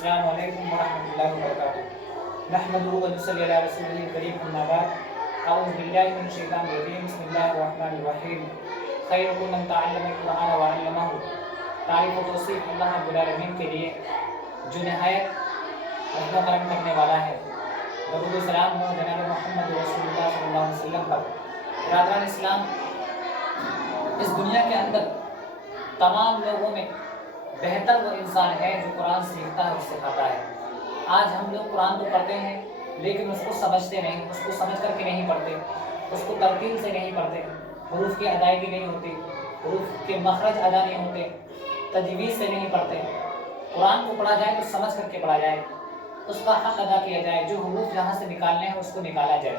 السلام علیکم ورحمۃ اللہ وبرکاتہ نحمدہ و نصلی علی رسولہ الکریم اما بعد اعوذ باللہ من الشیطان الرجیم بسم اللہ الرحمن الرحیم خیرکم من تعلم القرآن وعلمہ تعریف و توصیف اللہ رب العالمین کے لیے جو نہایت رحم و کرم کرنے والا ہے۔ درود و سلام ہو جناب محمد رسول اللہ صلی اللہ علیہ وسلم پر۔ برادران اسلام، اس دنیا کے اندر تمام لوگوں میں بہتر وہ انسان ہے جو قرآن سیکھتا ہے اور سکھاتا ہے۔ آج ہم لوگ قرآن تو پڑھتے ہیں لیکن اس کو سمجھتے نہیں، اس کو سمجھ کر کے نہیں پڑھتے، اس کو ترتیل سے نہیں پڑھتے، حروف کی ادائیگی نہیں ہوتی، حروف کے مخرج ادا نہیں ہوتے، تجوید سے نہیں پڑھتے۔ قرآن کو پڑھا جائے تو سمجھ کر کے پڑھا جائے، اس کا حق ادا کیا جائے، جو حروف جہاں سے نکالنے ہیں اس کو نکالا جائے۔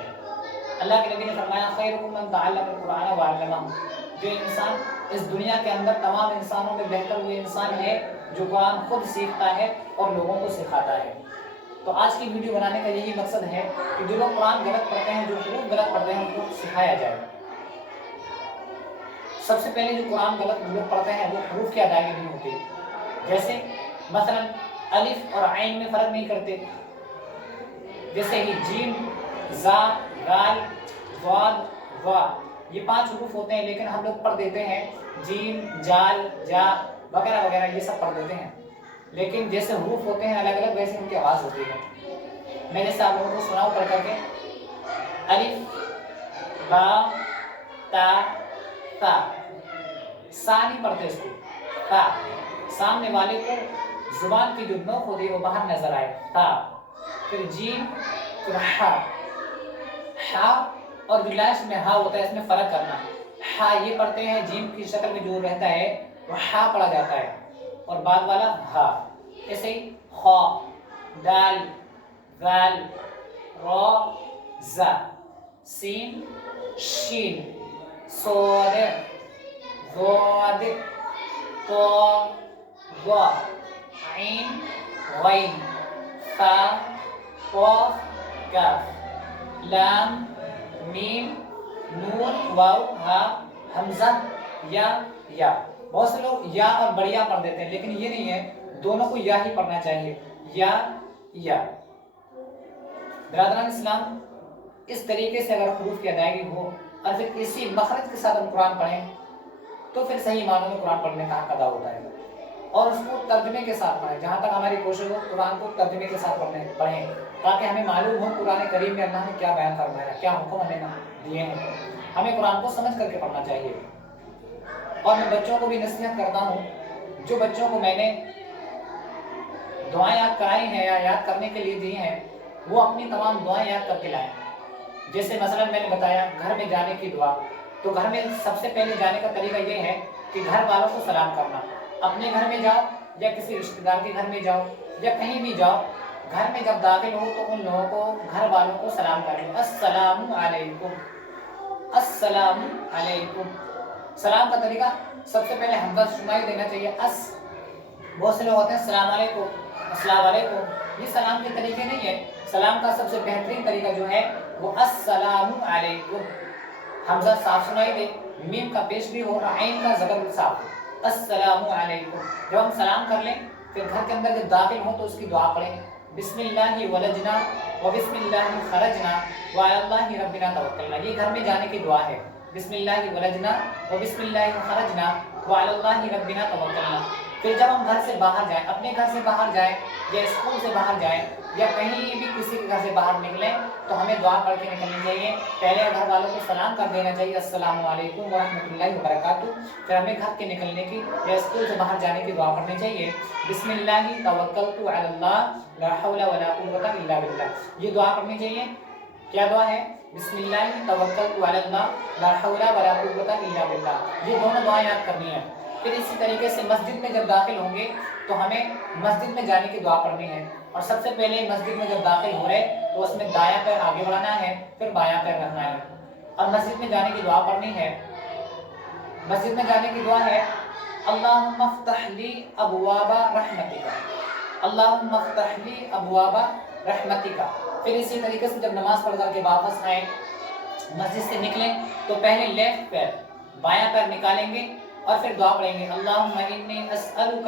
اللہ کے نبی نے فرمایا خیرکم من تعلم القرآن وعلمہ، جو انسان اس دنیا کے اندر تمام انسانوں میں بہتر وہ انسان ہے جو قرآن خود سیکھتا ہے اور لوگوں کو سکھاتا ہے۔ تو آج کی ویڈیو بنانے کا یہی مقصد ہے کہ جو لوگ قرآن غلط پڑھتے ہیں، جو حروف غلط پڑھتے ہیں، ان کو سکھایا جائے۔ سب سے پہلے جو قرآن غلط لوگ پڑھتے ہیں وہ حروف کی ادائیگی نہیں ہوتی، جیسے مثلا الف اور عین میں فرق نہیں کرتے، جیسے ہی جیم، زا، غال، ضاد، وا، یہ 5 حروف ہوتے ہیں لیکن ہم لوگ پڑھ دیتے ہیں جیم، جال، جا وغیرہ وغیرہ، یہ سب پڑھ دیتے ہیں، لیکن جیسے حروف ہوتے ہیں الگ الگ ویسے ان کی آواز ہوتی ہے۔ میں جیسے آپ لوگوں کو سناؤ پڑھ کر کے، الف، با، تا، تا، سا نہیں پڑھتے اس کو، تا، سامنے والے کو زبان کی جو نوک ہوتی ہے وہ باہر نظر آئے، تا، پھر جیم، پھر ہا، ہا اور جو لاسٹ میں ہا ہوتا ہے اس میں فرق کرنا، ہا یہ پڑھتے ہیں جیم کی شکل میں جو رہتا ہے وہ ہا پڑھا جاتا ہے، اور بعد والا ہا۔ ایسے ہی خا، دال، ذال، را، زا، سین، شین، صاد، ضاد، طا، ظا، عین، غین، فا، قاف، کاف، لام، میم، نون، واو، ہا، حمزہ، یا۔ بہت سے لوگ یا اور بڑیا پڑھ دیتے ہیں لیکن یہ نہیں ہے، دونوں کو یا ہی پڑھنا چاہیے، یا۔ برادران اسلام، اس طریقے سے اگر حروف کی ادائیگی ہو اور پھر اسی مخرج کے ساتھ ہم قرآن پڑھیں تو پھر صحیح معنوں میں قرآن پڑھنے کا حق ادا ہوتا ہے، اور اس کو ترجمے کے ساتھ پڑھیں۔ جہاں تک ہماری کوشش ہو قرآن کو ترجمے کے ساتھ پڑھیں تاکہ ہمیں معلوم ہو قرآن کریم میں اللہ نے کیا بیان فرمایا، کیا حکم ہمیں دیے ہیں۔ ہمیں قرآن کو سمجھ کر کے پڑھنا چاہیے۔ اور میں بچوں کو بھی نصیحت کرتا ہوں، جو بچوں کو میں نے دعائیں یاد کرائی ہیں یا یاد کرنے کے لیے دی ہیں وہ اپنی تمام دعائیں یاد کر کے لائیں۔ جیسے مثلا میں نے بتایا گھر میں جانے کی دعا، تو گھر میں سب سے پہلے جانے کا طریقہ یہ ہے کہ گھر والوں کو سلام کرنا۔ اپنے گھر میں جاؤ یا کسی رشتہ دار کے گھر میں جاؤ یا کہیں بھی جاؤ، گھر میں جب داخل ہو تو ان لوگوں کو، گھر والوں کو سلام کریں، السلام علیکم، السلام علیکم۔ سلام کا طریقہ سب سے پہلے حمزہ شمائی دینا چاہیے، بہت سے لوگ ہوتے ہیں السلام علیکم، السلام علیکم، یہ سلام کے طریقے نہیں ہے۔ سلام کا سب سے بہترین طریقہ جو ہے وہ السلام علیکم، حمزہ صاف سنائی دے، میم کا پیش بھی ہو اور عین کا زبر صاف ہو، السلام علیکم۔ جب ہم سلام کر لیں پھر گھر کے اندر جب داخل ہوں تو اس کی دعا پڑھیں، بسم اللہ ولجنا و بسم اللہ خرجنا وعلی اللہ ربنا توکلنا، یہ گھر میں جانے کی دعا ہے، بسم اللہ ولجنا و بسم اللہ خرجنا وعلی اللہ ربنا توکلنا۔ پھر جب ہم گھر سے باہر جائیں، اپنے گھر سے باہر جائیں یا اسکول سے باہر جائیں یا کہیں بھی کسی کے گھر سے باہر نکلیں تو ہمیں دعا پڑھ کے نکلنی چاہیے۔ پہلے گھر والوں کو سلام کر دینا چاہیے، السلام علیکم ورحمۃ اللہ وبرکاتہ، پھر ہمیں گھر کے نکلنے کی یا اسکول سے باہر جانے کی دعا پڑھنی چاہیے، بسم اللہ توکلت علی اللہ لا حول ولا قوت الا باللہ، یہ دعا پڑھنی چاہیے۔ کیا دعا ہے؟ بسم اللہ توکلت علی اللہ لا حول ولا قوت الا باللہ، یہ دونوں دعائیں یاد کرنی ہیں۔ پھر اسی طریقے سے مسجد میں جب داخل ہوں گے تو ہمیں مسجد میں جانے کی دعا پڑھنی ہے، اور سب سے پہلے مسجد میں جب داخل ہو رہے تو اس میں دایاں پیر آگے بڑھانا ہے، پھر بایاں پیر رکھنا ہے، اور مسجد میں جانے کی دعا پڑھنی ہے۔ مسجد میں جانے کی دعا ہے اللہم افتح لی ابواب رحمتک، اللہم افتح لی ابواب رحمتک۔ پھر اسی طریقے سے جب نماز پڑھ کر کے واپس آئیں، مسجد سے نکلیں تو پہلے لیفٹ پیر بایاں پیر نکالیں گے اور پھر دعا پڑھیں گے اللہم انی اسألک